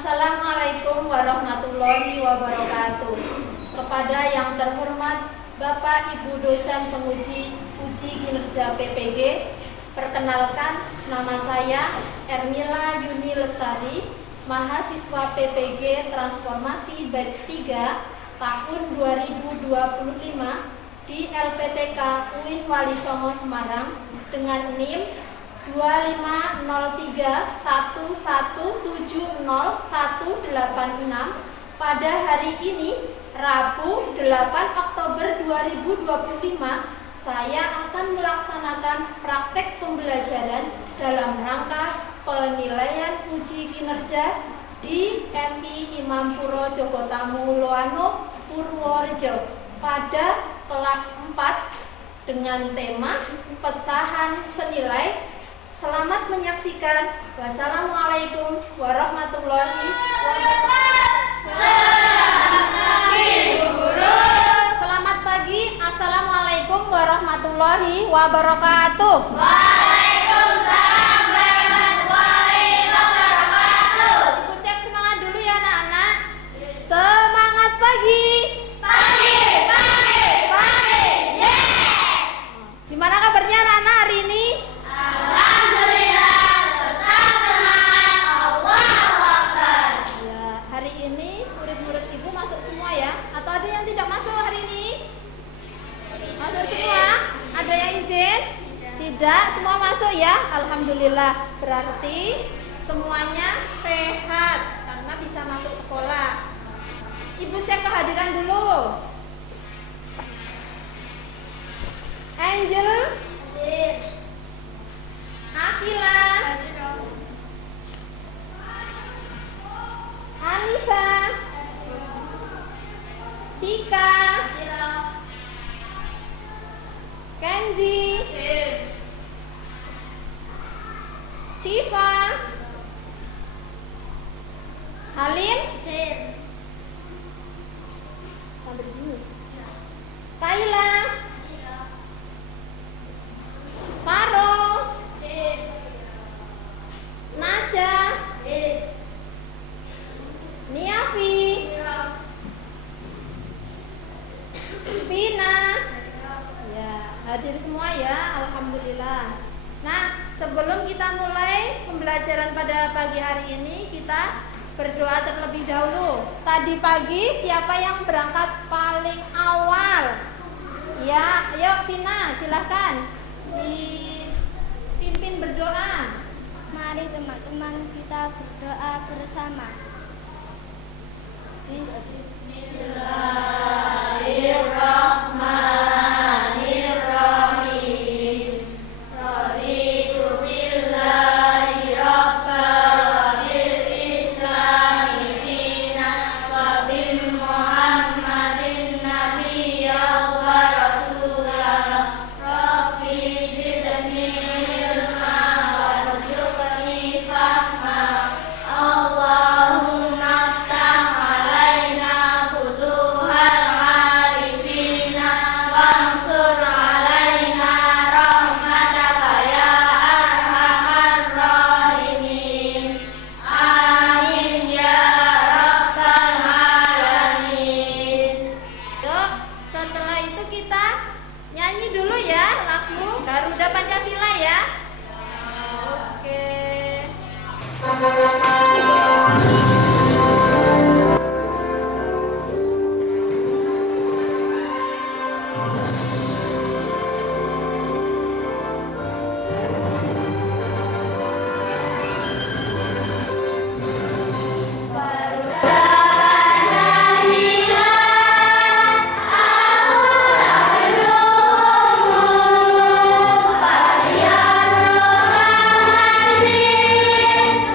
Assalamualaikum warahmatullahi wabarakatuh. Kepada yang terhormat Bapak Ibu dosen penguji uji kinerja PPG, perkenalkan nama saya Ermila Yuni Lestari, mahasiswa PPG Transformasi Batch 3 tahun 2025 di LPTK UIN Wali Songo Semarang dengan NIM 250311700186 pada hari ini Rabu 8 Oktober 2025 saya akan melaksanakan praktek pembelajaran dalam rangka penilaian uji kinerja di MI Imam Puro Jogotamu Loano Purworejo pada kelas 4 dengan tema pecahan senilai. Selamat menyaksikan. Wassalamualaikum warahmatullahi wabarakatuh. Selamat pagi. Assalamualaikum warahmatullahi wabarakatuh. Waalaikumsalam warahmatullahi wabarakatuh. Ibu cek semangat dulu ya anak-anak. Semangat pagi. Yes. Gimana kabarnya anak-anak hari ini? Alhamdulillah, tetap semangat. Allahu Akbar. Ya, hari ini murid-murid ibu masuk semua ya? Atau ada yang tidak masuk hari ini? Masuk semua? Ada yang izin? Tidak, semua masuk ya? Alhamdulillah. Berarti semuanya sehat karena bisa masuk sekolah. Ibu cek kehadiran dulu. Angel, Akila, Anissa, Cika, Kenzi, Shiva, Halim, Kaila, Faro, Naja, Niafi, Vina, ya hadir semua ya, alhamdulillah. Nah, sebelum kita mulai pembelajaran pada pagi hari ini, kita berdoa terlebih dahulu. Tadi pagi siapa yang berangkat paling awal? Ya, ayo Vina, silahkan dipimpin berdoa. Mari teman-teman kita berdoa bersama. Bismillahirrahmanirrahim. Raditu billahi rabban wa bil islami dinan wa bil muhammadin nabiyyan wa rasulan. Rabbi zidni ilma warzuqni fahma. Allahumma ftah alaina futuhal arifina wansur alaina rahmataka ya arhamar rahimin. Amin ya rabbal alamin. Yuk, setelah itu kita nyanyi dulu ya lagu Garuda Pancasila ya. Oke.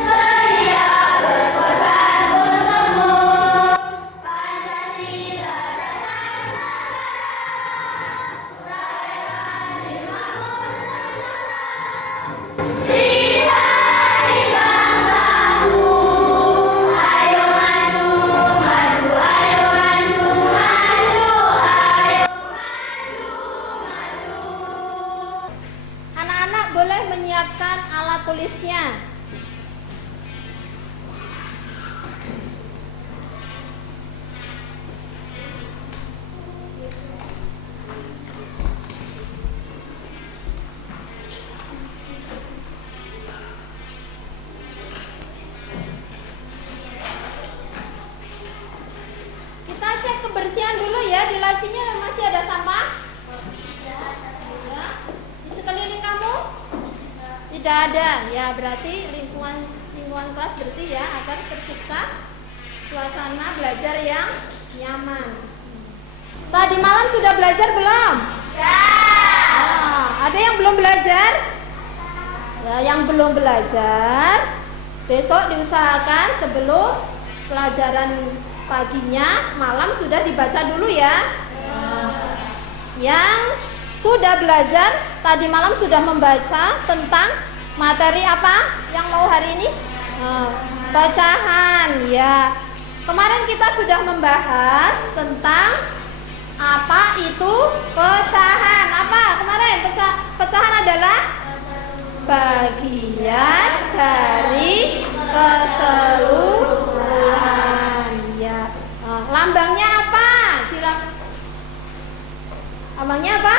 Sedia ventilasinya masih ada sampah? Ya. Di sekeliling kamu? Tidak ada. Ya, berarti lingkungan kelas bersih ya, agar tercipta suasana belajar yang nyaman. Tadi malam sudah belajar belum? Ada yang belum belajar? Ya, yang belum belajar besok diusahakan sebelum pelajaran paginya, malam sudah dibaca dulu ya. Yang sudah belajar tadi malam sudah membaca tentang materi apa yang mau hari ini? Pecahan ya. Kemarin kita sudah membahas tentang apa itu pecahan. Apa kemarin? Pecahan adalah bagian dari keseluruhan ya. Lambangnya apa? Lambangnya apa?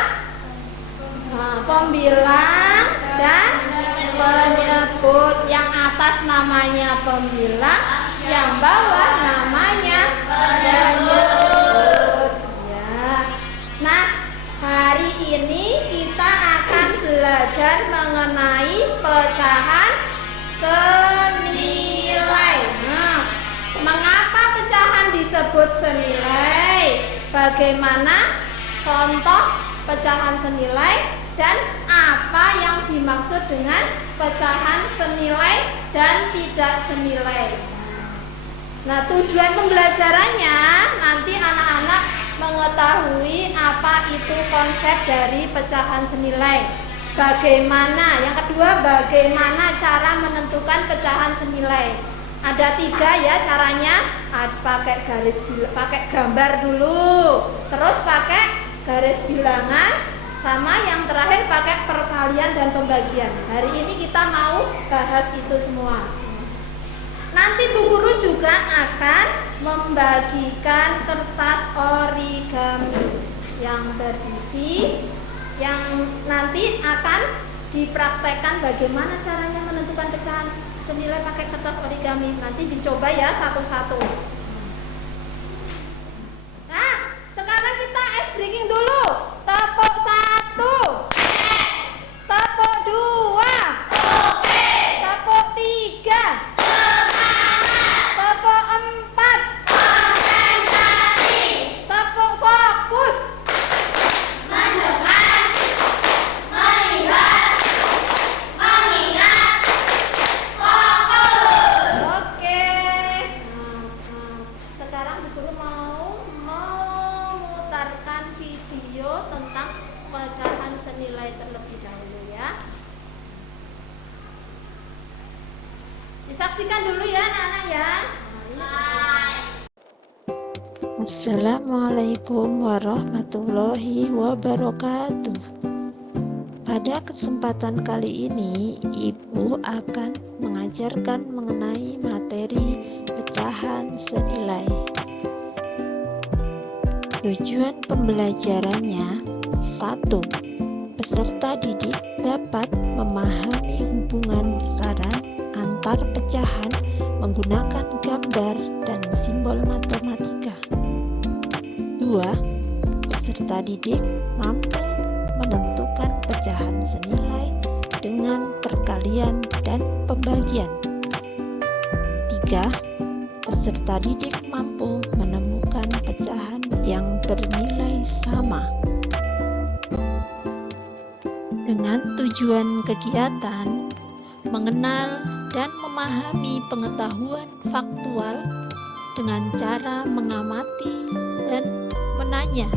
Pembilang dan penyebut. Yang atas namanya pembilang, yang bawah namanya penyebut ya. Nah, hari ini kita akan belajar mengenai pecahan senilai. Mengapa pecahan disebut senilai? Bagaimana contoh pecahan senilai dan apa yang dimaksud dengan pecahan senilai dan tidak senilai. Nah, tujuan pembelajarannya nanti anak-anak mengetahui apa itu konsep dari pecahan senilai. Bagaimana, yang kedua, bagaimana cara menentukan pecahan senilai. Ada 3 ya caranya. Pakai gambar dulu, terus pakai garis bilangan, sama yang terakhir pakai perkalian dan pembagian. Hari ini kita mau bahas itu semua. Nanti Bu Guru juga akan membagikan kertas origami yang berisi, yang nanti akan dipraktekkan bagaimana caranya menentukan pecahan senilai pakai kertas origami. Nanti dicoba ya satu-satu. Nah, sekarang kita ice breaking dulu. Tepuk 1, tepuk 2, tepuk 3, tepuk 4, tepuk fokus, Mendengar, melihat, mengingat, fokus. Oke. Sekarang Bu Guru mau memutarkan video tentang pecahan senilai terlebih dahulu ya. Disaksikan dulu ya anak-anak ya. Assalamualaikum warahmatullahi wabarakatuh. Pada kesempatan kali ini, Ibu akan mengajarkan mengenai materi pecahan senilai. Tujuan pembelajarannya: 1. Peserta didik dapat memahami hubungan besaran antar pecahan menggunakan gambar dan simbol matematika. 2. Peserta didik mampu menentukan pecahan senilai dengan perkalian dan pembagian. 3. Peserta didik mampu menemukan pecahan yang bernilai sama. Dengan tujuan kegiatan mengenal dan memahami pengetahuan faktual dengan cara mengamati dan menanya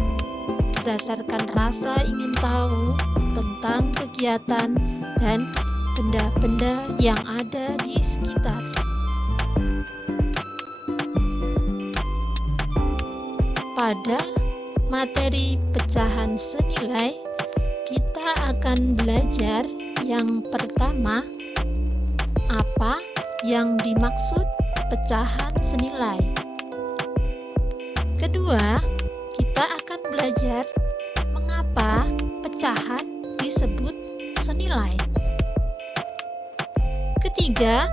berdasarkan rasa ingin tahu tentang kegiatan dan benda-benda yang ada di sekitar. Pada materi pecahan senilai, kita akan belajar yang pertama, apa yang dimaksud pecahan senilai. Kedua, kita akan belajar mengapa pecahan disebut senilai. Ketiga,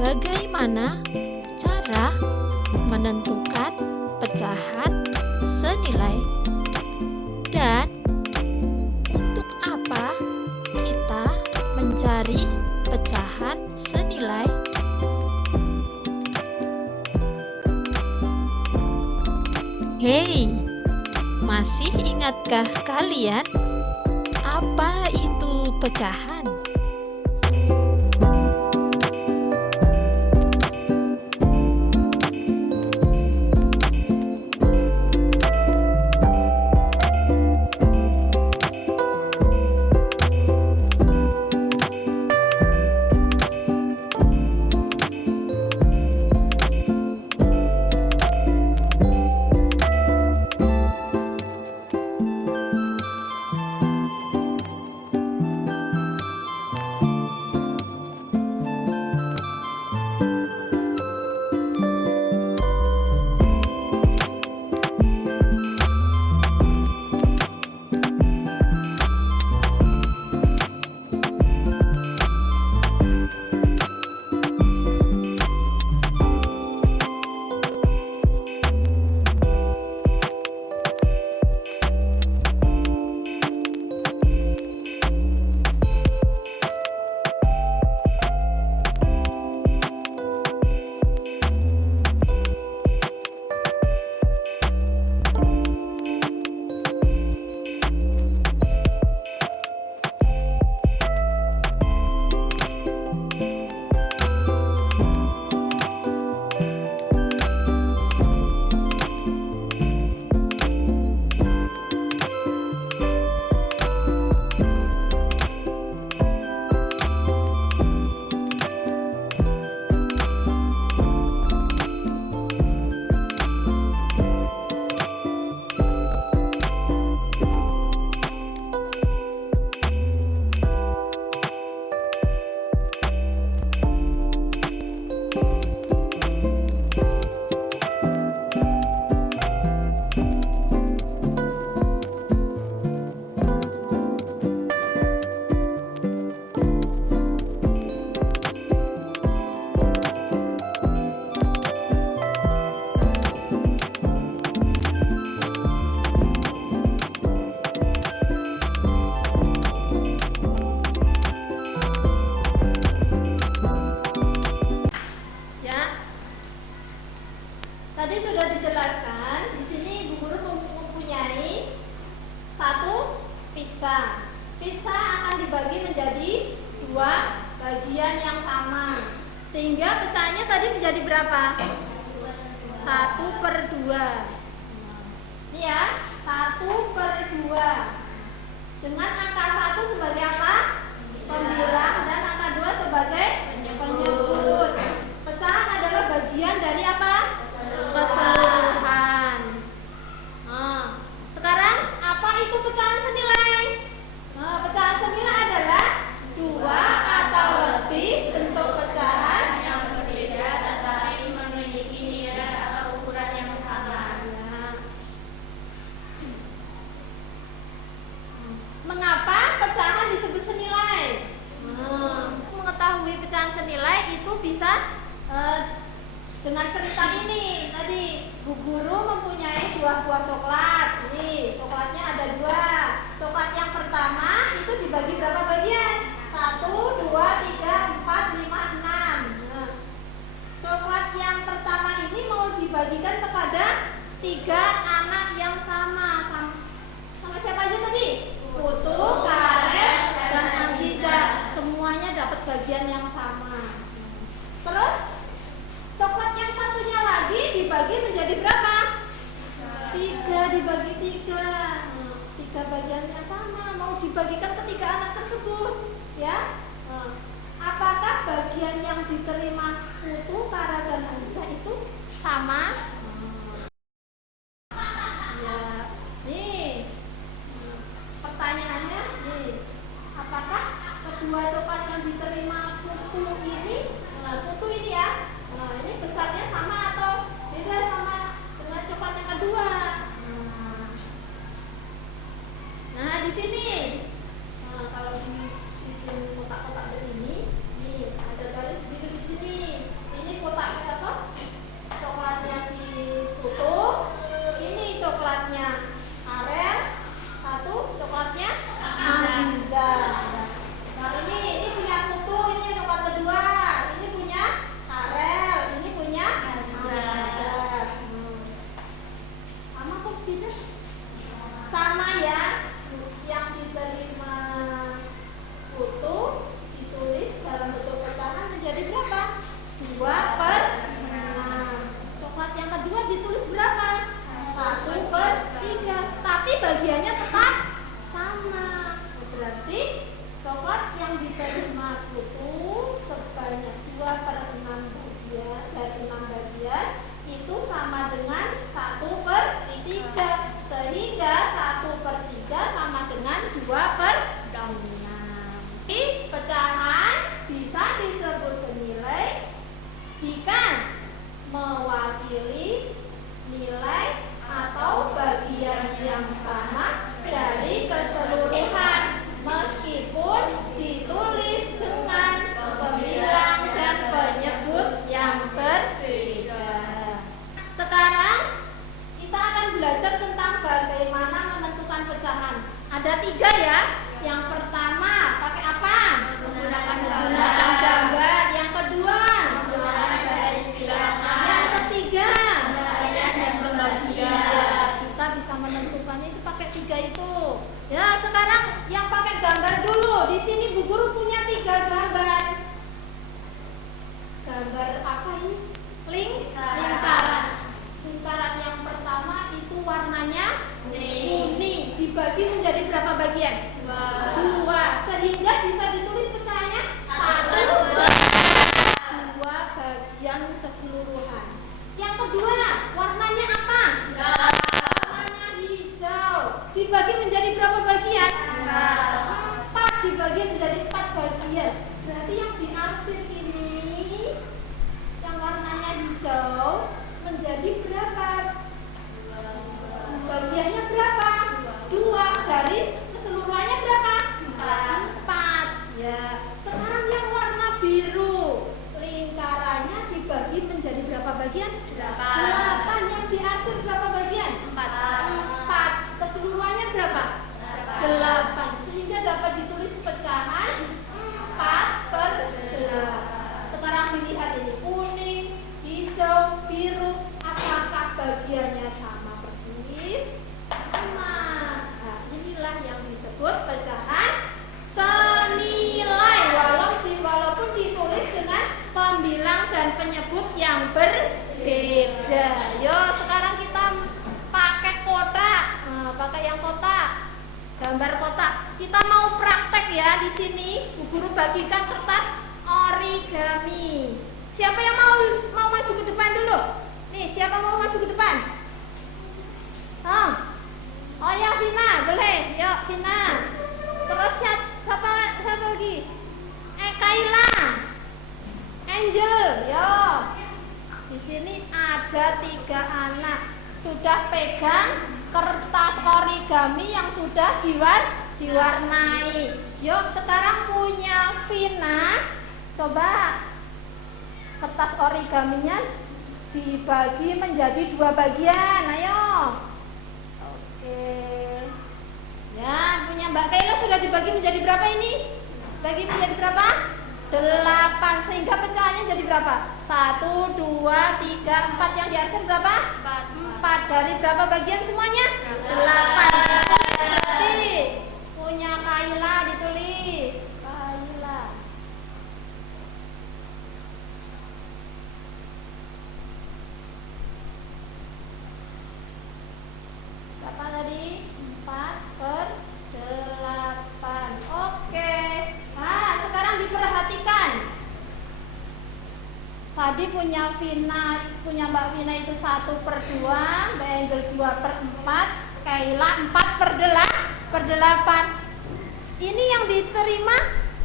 bagaimana cara menentukan pecahan senilai. Dan untuk apa kita mencari pecahan senilai? Hei, masih ingatkah kalian apa itu pecahan? Tadi sudah dijelaskan, di sini Bu Guru mempunyai satu pizza. Pizza akan dibagi menjadi dua bagian yang sama, sehingga pecahannya tadi menjadi berapa? 1/2. Ini ya, 1/2. Dengan angka 1 sebagai apa? Pembilang, dan angka 2 sebagai penyebut. Pecahan adalah bagian dari apa? Keseluruhan. Nah, sekarang apa itu pecahan senilai? Nah, pecahan senilai adalah 2 atau lebih bentuk pecahan yang berbeda tetapi memiliki nilai atau ukuran yang sama. Mengapa pecahan disebut senilai? Mengetahui pecahan senilai itu bisa dengan cerita ini. Tadi Bu Guru mempunyai 2 buah coklat. Ini coklatnya ada 2. Coklat yang pertama itu dibagi berapa bagian? 1, 2, 3, 4, 5, 6. Nah, coklat yang pertama ini mau dibagikan kepada 3 anak yang sama. Sama siapa aja tadi? Putu, Karel, dan Aziza. Semuanya dapat bagian yang sama. Terus coklat yang satunya lagi dibagi menjadi berapa? 3 dibagi 3. 3 bagian yang sama mau dibagikan ke 3 anak tersebut, ya. Apakah bagian yang diterima Putu, Karel, dan Aziza itu sama? Ya, nih. Pertanyaannya nih, apakah kedua coklat yang diterima Putu ini, Putu ini ya, ini besarnya sama atau beda sama dengan coklat yang kedua? Nah, di sini, kalau dibikin kotak-kotak begini, nih ada garis biru di sini. Ini kotaknya apa? Coklatnya si Putu, ini coklatnya Penutupannya itu pakai 3 itu. Ya, sekarang yang pakai gambar dulu. Di sini Bu Guru punya 3 gambar. Gambar apa ini? Lingkaran. Lingkaran yang pertama itu warnanya kuning. Dibagi menjadi berapa bagian? 2. Sehingga bisa ditulis pecahannya 1, 2 bagian keseluruhan. Yang kedua, warnanya apa? Warnanya hijau. Dibagi menjadi berapa bagian? 4. Dibagi menjadi 4 bagian. Berarti yang diarsir ini yang warnanya hijau menjadi berapa? Bagiannya berapa? 2. Dari keseluruhannya berapa? 4. Ya. Sekarang yang warna biru, lingkarannya dibagi menjadi berapa bagian? 8. Yang diarsir berapa bagian? 4. Keseluruhannya berapa? 8. Sehingga dapat ditulis pecahan 4/8. Sekarang dilihat ini kuning, hijau, biru. Apakah bagiannya sama persis? Sama. Nah, inilah yang disebut pecahan senilai walaupun ditulis dengan pembilang dan penyebut yang berbeda. Yo, sekarang kita pakai kotak. Nah, pakai yang kotak. Gambar kotak. Kita mau praktek ya di sini. Bu Guru bagikan kertas origami. Siapa yang mau maju ke depan dulu? Nih, siapa mau maju ke depan? Oh ya, Vina, boleh. Yuk, Vina. Terus siapa lagi? Kaila, Angel, yo. Di sini ada 3 anak sudah pegang kertas origami yang sudah diwarnai. Yuk, sekarang punya Vina. Coba kertas origaminya dibagi menjadi 2 bagian. Ayo. Oke. Ya, punya Mbak Kaila sudah dibagi menjadi berapa ini? Bagi menjadi berapa? 8. Sehingga pecahannya jadi berapa? 1, 2, 3, 4. Yang diarsir berapa? 4. Dari berapa bagian semuanya? 8. Berarti punya Kaila ditulis. Kaila. Berapa tadi? 4/8. Oke. Nah, sekarang diperhatikan. Tadi punya Mbak Vina itu 1/2, Mbak Angel 2/4, Kaila 4/8. Ini yang diterima,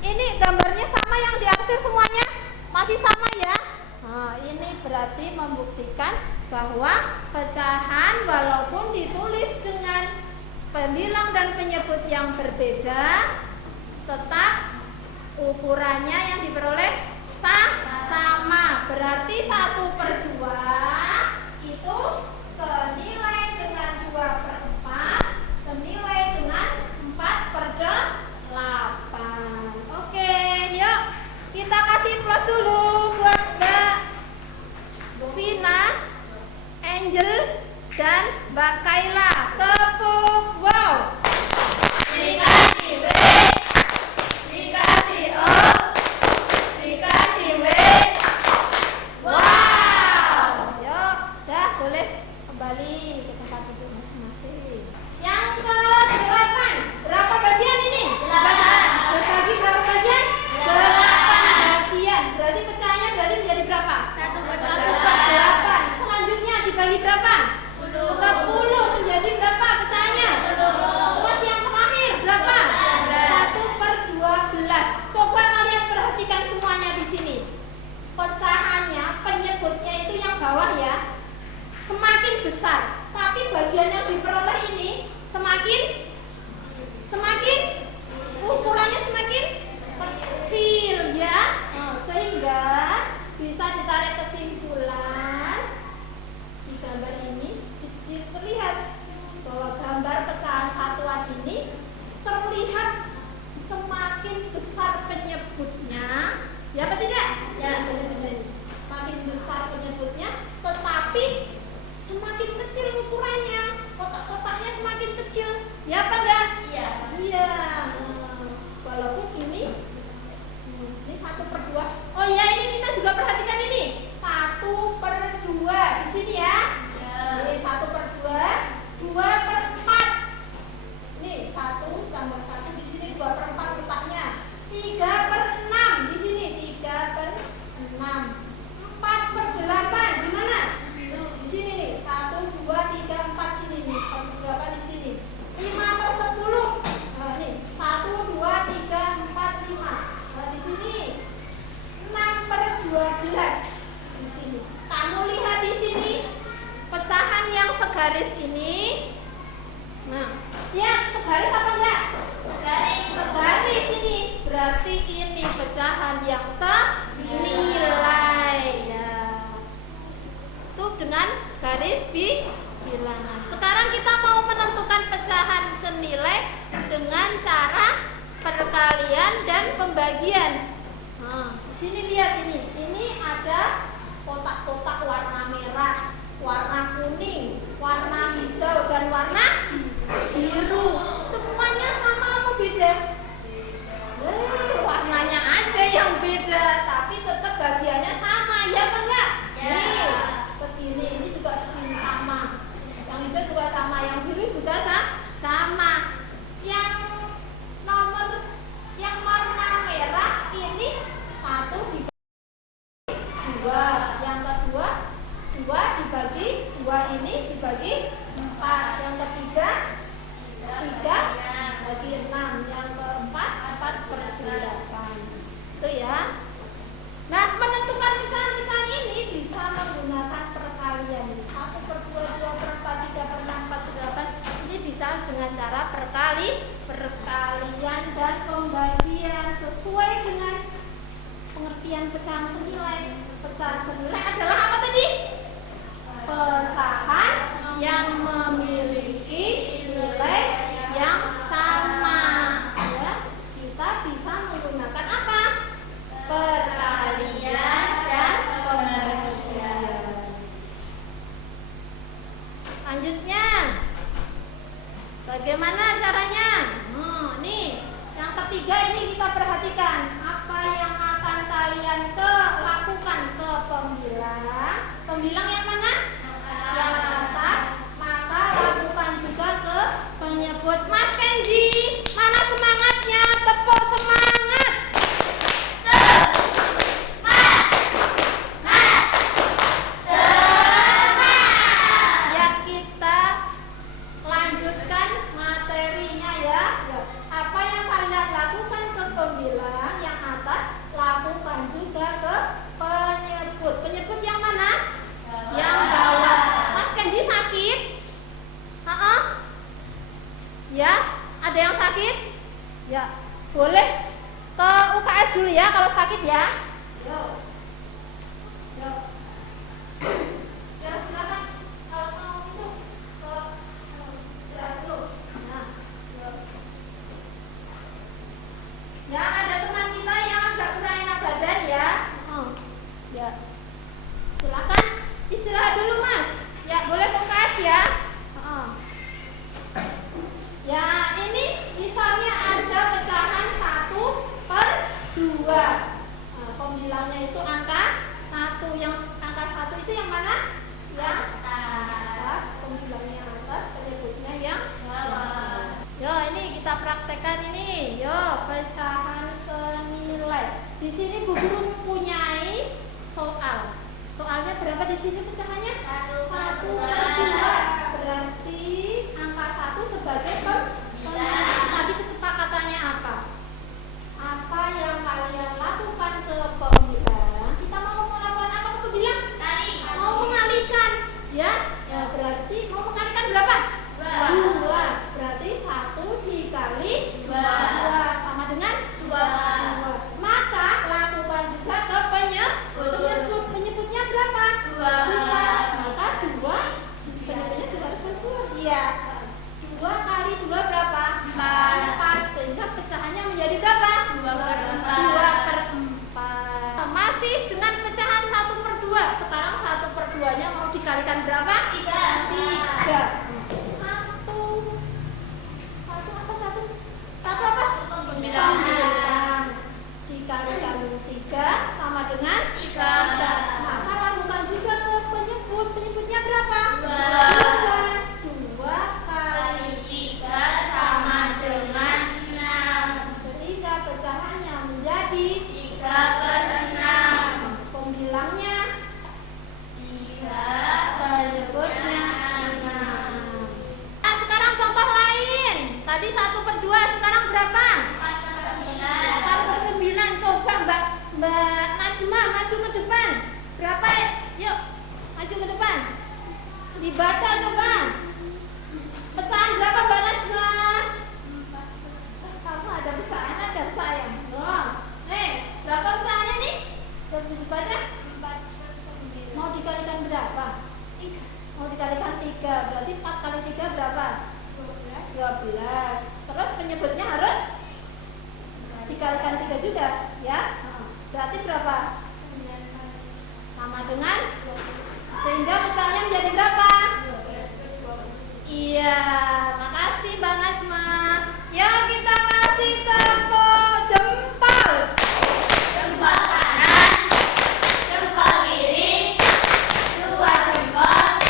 ini gambarnya sama, yang diarsir semuanya masih sama ya. Nah, ini berarti membuktikan bahwa pecahan walaupun ditulis dengan pembilang dan penyebut yang berbeda, tetap ukurannya yang diperoleh sama. Berarti 1/2 itu senilai dengan 2/4, senilai dengan 4/8. Oke, yuk kita kasih plus dulu buat Mbak Vina, Angel, dan Mbak Kaila. Tepuk wow. Dikasih B, dikasih O, dikasih W. Wow. Yuk, dah boleh Ya apa enggak? Iya. Iya. Walaupun ini 1/2. Oh iya, ini kita juga perhatikan ini 1/2 di sini ya. Ini 1/2, 2/4. Nih 1 tambah 1 di sini 2/4 letaknya. 3/6 di sini 3/6. 4/8 di mana? Di sini nih 1, 2, 3, 4 sini nih. 4/8 di sini. 5/10. Nah, nih 1, 2, 3, 4, 5. Nah, di sini 6/12 di sini. Kamu lihat di sini pecahan yang segaris ini. Nah, ya segaris apa enggak? Segaris ini. Berarti ini pecahan yang senilai ya. Itu dengan garis bilangan. Sekarang kita mau menentukan pecahan senilai dengan cara perkalian dan pembagian. Nah, di sini lihat ini. Ini ada kotak-kotak warna merah, warna kuning, warna hijau dan warna biru. Semuanya sama apa beda? Warnanya aja yang beda, tapi tetap bagiannya sama, ya apa enggak? Ya. Nih, segini, ini juga segini sama. Yang hijau juga sama, yang biru juga sama. Yang warna merah ini 1 dibagi 2, yang kedua 2 dibagi 2 ini dibagi 4, yang ketiga 3 bagi 6, yang keempat 4/8. Itu ya. Nah, menentukan pecahan-pecahan ini bisa menggunakan perkalian 1/2, 2/4, 3/6, 4/8. Ini bisa dengan cara perkalian dan pembagian sesuai dengan pengertian pecahan senilai. Pecahan senilai adalah apa tadi? Pecahan yang memiliki nilai yang sama. Ya, kita bisa menggunakan apa? Perkalian dan pembagian. Lanjutnya, bagaimana caranya? Nih, yang ketiga ini kita perhatikan. Apa yang akan kalian lakukan ke pembilang? Pembilang yang mana? Yang atas. Maka lakukan juga ke penyebut. Mas Kenji, mana semangatnya? Tepuk semangat. Ya, kita lanjutkan materinya ya. Apa yang kalian lakukan ke pembilang yang atas, lakukan juga ke penyebut. Penyebut yang mana? Yang bawah. Mas Kenji sakit? Ya, ada yang sakit? Ya, boleh ke UKS dulu ya kalau sakit ya. Yuk. Ya, silakan. Kalau mau itu ke istirahat dulu. Nah, yuk. Ya, ada teman kita yang agak kurang enak badan ya. Ya. Silakan istirahat dulu, Mas. Ya, boleh ke UKS ya. Ya, ini misalnya ada pecahan 1/2. Nah, pembilangnya itu angka 1. Yang angka 1 itu yang mana? Yang atas. Pembilangnya yang atas, penyebutnya yang bawah. Yo, ini kita praktekkan ini. Yo, pecahan senilai. Di sini Bu Guru mempunyai soal. Soalnya berapa di sini pecahannya? 1/2. Berarti angka 1 sebagai pembilang. Tadi kesepakatannya apa? Apa yang kalian lakukan ke pembilang? Kita mau melakukan apa ke pembilang? Mau mengalihkan. Ya, berarti mau mengalihkan berapa? 2. Berarti 1 dikali 2 sama dengan 2. Maka lakukan juga ke penyebut. Penyebutnya berapa? 2. Maka 2 penyebutnya juga harus berkurang. Iya. 2 kali 2 berapa? 4. Sehingga pecahannya menjadi berapa? 2/4. Masih dengan pecahan 1/2. Sekarang 1/2-nya mau dikalikan berapa? 3. 1 Berarti 1/2 sekarang berapa? 4/9. Coba Mbak Najma maju ke depan. Berapa? Yuk, maju ke depan. Dibaca coba. Pecahan berapa Mbak Najma? Kamu ada pecahan, ada pecahan. Oh. Berapa pecahannya nih? Dibaca. Mau dikalikan berapa? 3. Mau dikalikan 3. Berarti 4 kali 3 berapa? 12. Terus penyebutnya harus dikalikan 3 juga, ya. Berarti berapa? Sama dengan, sehingga pecahannya menjadi berapa? Iya, makasih Mbak Najma. Ya, kita kasih tepuk jempol. Jempol kanan, jempol kiri, 2 jempol.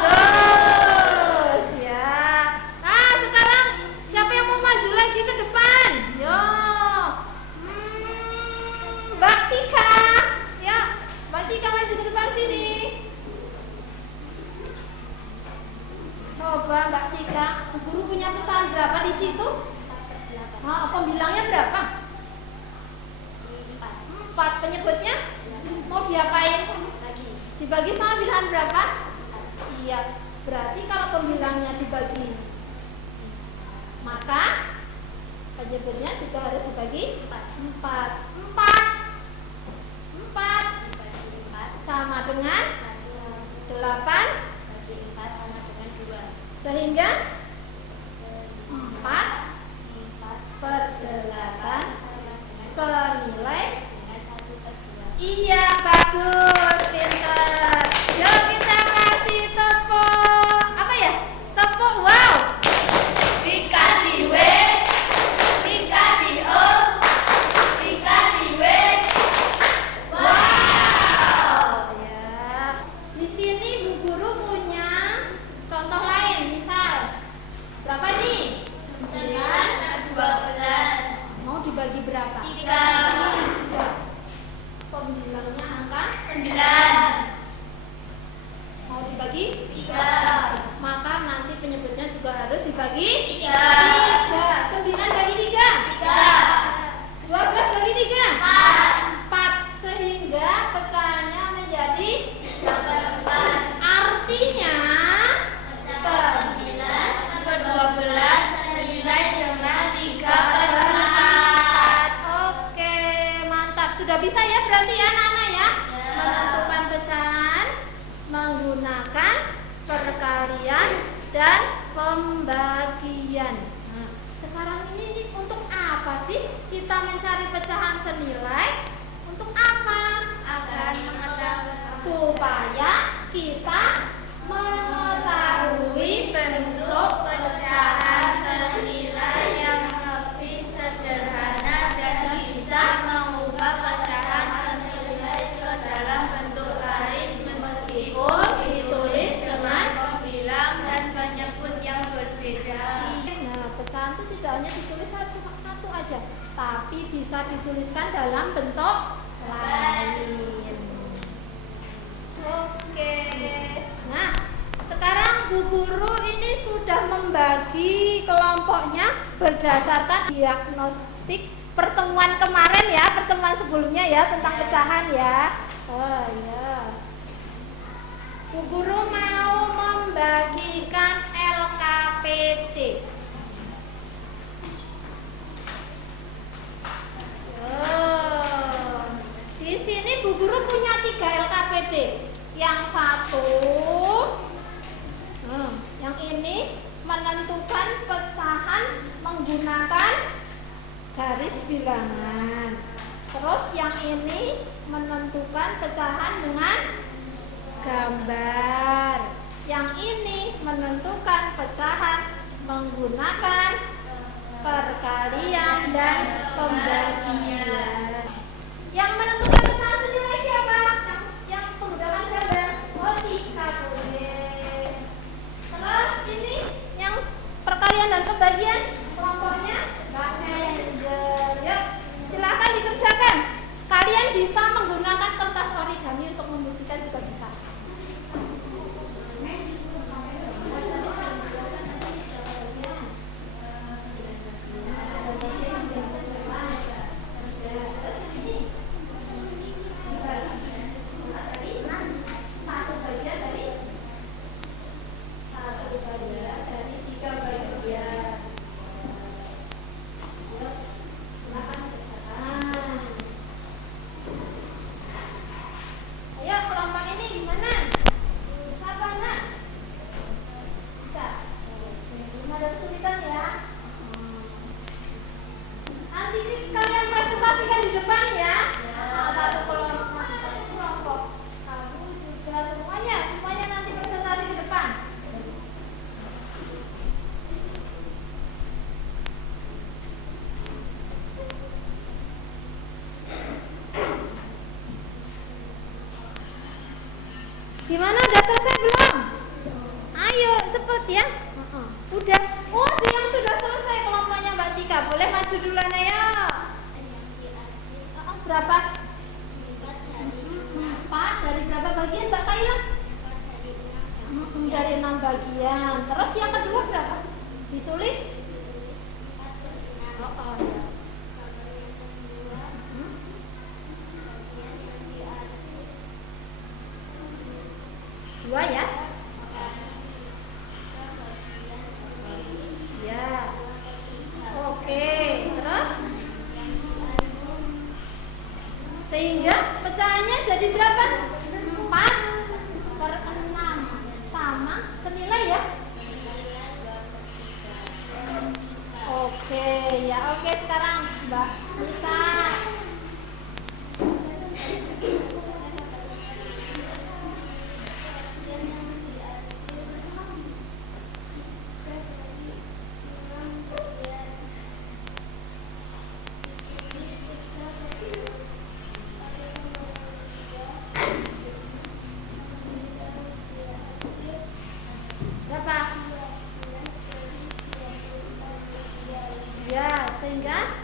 Bagus ya. Nah, sekarang siapa yang mau maju lagi ke depan? Yo. Mbak Cika. Ya, Mbak Cika maju ke depan sini. Coba Mbak Cika, guru punya pecahan berapa di situ? Pembilangnya berapa? 4. Penyebutnya mau diapain? Dibagi sama bilangan berapa? Iya. Berarti kalau pembilangnya dibagi, maka penyebutnya juga harus dibagi 4. 4 sama dengan 8, sehingga 4/8 senilai. Iya, bagus, pintar. Yuk kita kasih tepuk apa ya? Tepuk wow. Dikasih W, dikasih O, dikasih W. Wow. Ya. Di sini Bu Guru punya contoh lain, misal berapa nih? 9/12. Mau dibagi berapa? 3. Pembilangnya angka 9. mau dibagi 3. maka nanti penyebutnya juga harus dibagi 3. 3. 9 bagi 3. 12 bagi 3. 4. Sehingga pecahannya menjadi 4/4. artinya 9/12 senilai dengan 3/4. Oke, mantap. Sudah bisa ya berarti ya anak-anak ya? Menentukan pecahan menggunakan perkalian dan pembagian. Nah, sekarang ini untuk apa sih kita mencari pecahan senilai? Untuk apa? Agar mengetahui Supaya kita mengetahui bentuk pecahan senilai yang lebih sederhana dan bisa mengubah pecahan senilai ke dalam bentuk lain meskipun ditulis dengan pembilang dan penyebut yang berbeda. Nah, pecahan itu tidak hanya ditulis cuma satu aja, tapi bisa dituliskan dalam bentuk lain. Oke. Nah, sekarang Bu Guru ini sudah membagi kelompoknya berdasarkan diagnostik pertemuan kemarin ya, pertemuan sebelumnya ya tentang pecahan ya. Oh ya. Bu Guru mau membagikan LKPD. Di sini Bu Guru punya 3 LKPD. Yang satu, yang ini menentukan pecahan menggunakan garis bilangan. Terus yang ini menentukan pecahan dengan gambar. Yang ini menentukan pecahan menggunakan perkalian dan pembagian. Yang menentukan pecahan senilai siapa? Yang menggunakan gambar. Oh, Cika boleh. Terus ini yang perkalian dan pembagian kelompoknya Mbak Angel. Yuk, silakan dikerjakan. Kalian bisa menggunakan kertas origami untuk membuktikan juga bisa. maju duluan ayo. Berapa? 4 dari berapa bagian Mbak Kaila? Dari 6 bagian. Terus yang kedua berapa? Ditulis? Oh ya. 2 ya? Ya. Oke, terus? Sehingga pecahannya jadi berapa? 4/6 sama senilai ya? Oke, ya oke sekarang Mbak Lisa. Berapa? Ya, sehingga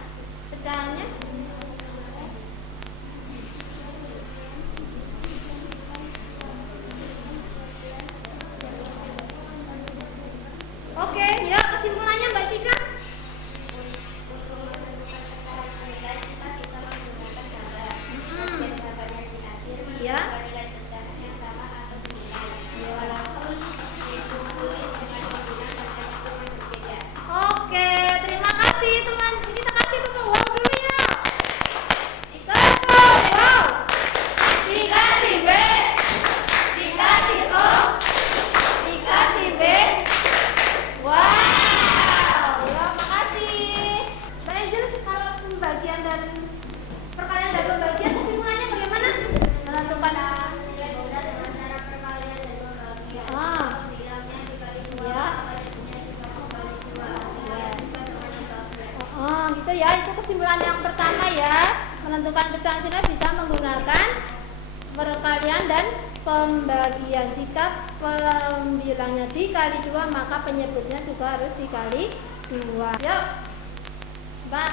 pecahannya oke, ya kesimpulannya Mbak Cika. Iya. Oke, terima kasih teman. Kita kasih tepuk wow dulu ya. Tepuk wow. Dikasih B, dikasih O, dikasih B. Wow, ya makasih. Mbak Angel, kalau pembagian dan perkalian dan pembagian kesimpulannya bagaimana? Menentukan nilai benda dengan cara perkalian dan pembagian. Ah. Bilangnya dikali 2, Ya. kaliannya juga kembali 2. Gitu ya. Itu kesimpulan yang pertama ya. Menentukan pecahan sila bisa menggunakan perkalian dan pembagian. Jika pembilangnya dikali 2, maka penyebutnya juga harus dikali 2. Yuk, Mbak.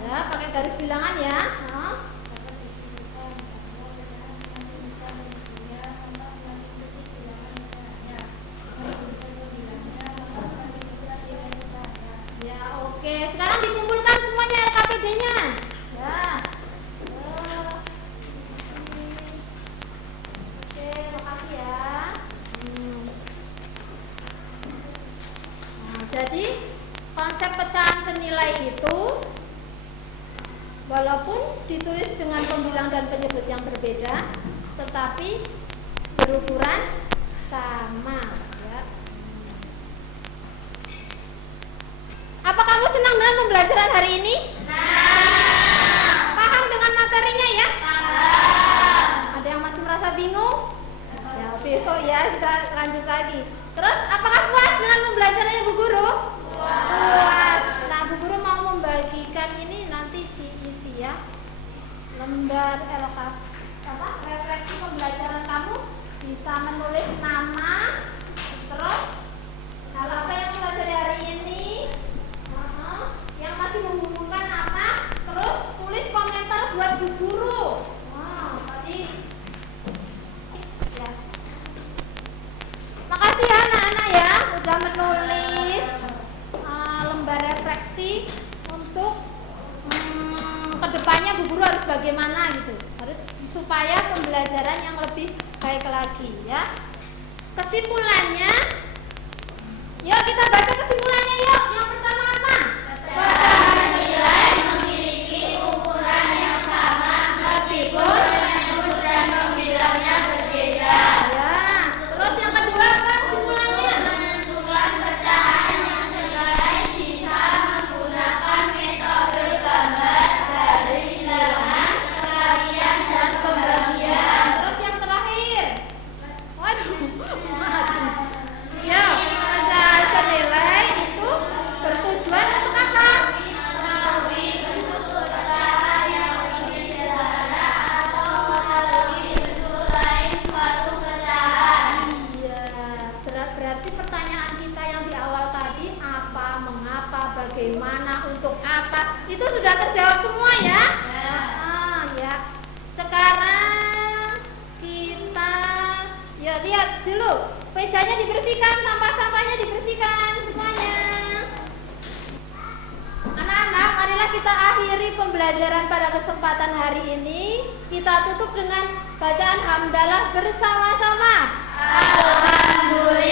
Ya, pakai garis bilangan ya. Ya, oke. Sekarang dikumpulkan semuanya LKPD-nya. Ya. Oke, makasih ya. Nah, jadi konsep pecahan senilai itu walaupun ditulis dengan pembilang dan penyebut yang berbeda, tetapi berukuran sama. Ya. Apa kamu senang dengan pembelajaran hari ini? Paham dengan materinya ya? Ada yang masih merasa bingung? Ya, besok ya kita lanjut lagi. Terus apakah puas dengan pembelajarannya Bu Guru? Puas. Nah, Bu Guru mau membagikan ini nanti diisi ya. Lembar refleksi pembelajaran kamu bisa menulis nama, terus hal apa yang pelajari hari ini, yang masih menghubungkan apa, terus tulis komentar buat Bu Guru. Tadi ya. Makasih ya anak-anak bagaimana, untuk apa, itu sudah terjawab semua ya? Ya. Sekarang kita ya lihat dulu, mejanya dibersihkan, sampah-sampahnya dibersihkan semuanya. Anak-anak, marilah kita akhiri pembelajaran pada kesempatan hari ini. Kita tutup dengan bacaan hamdalah bersama-sama. Alhamdulillah.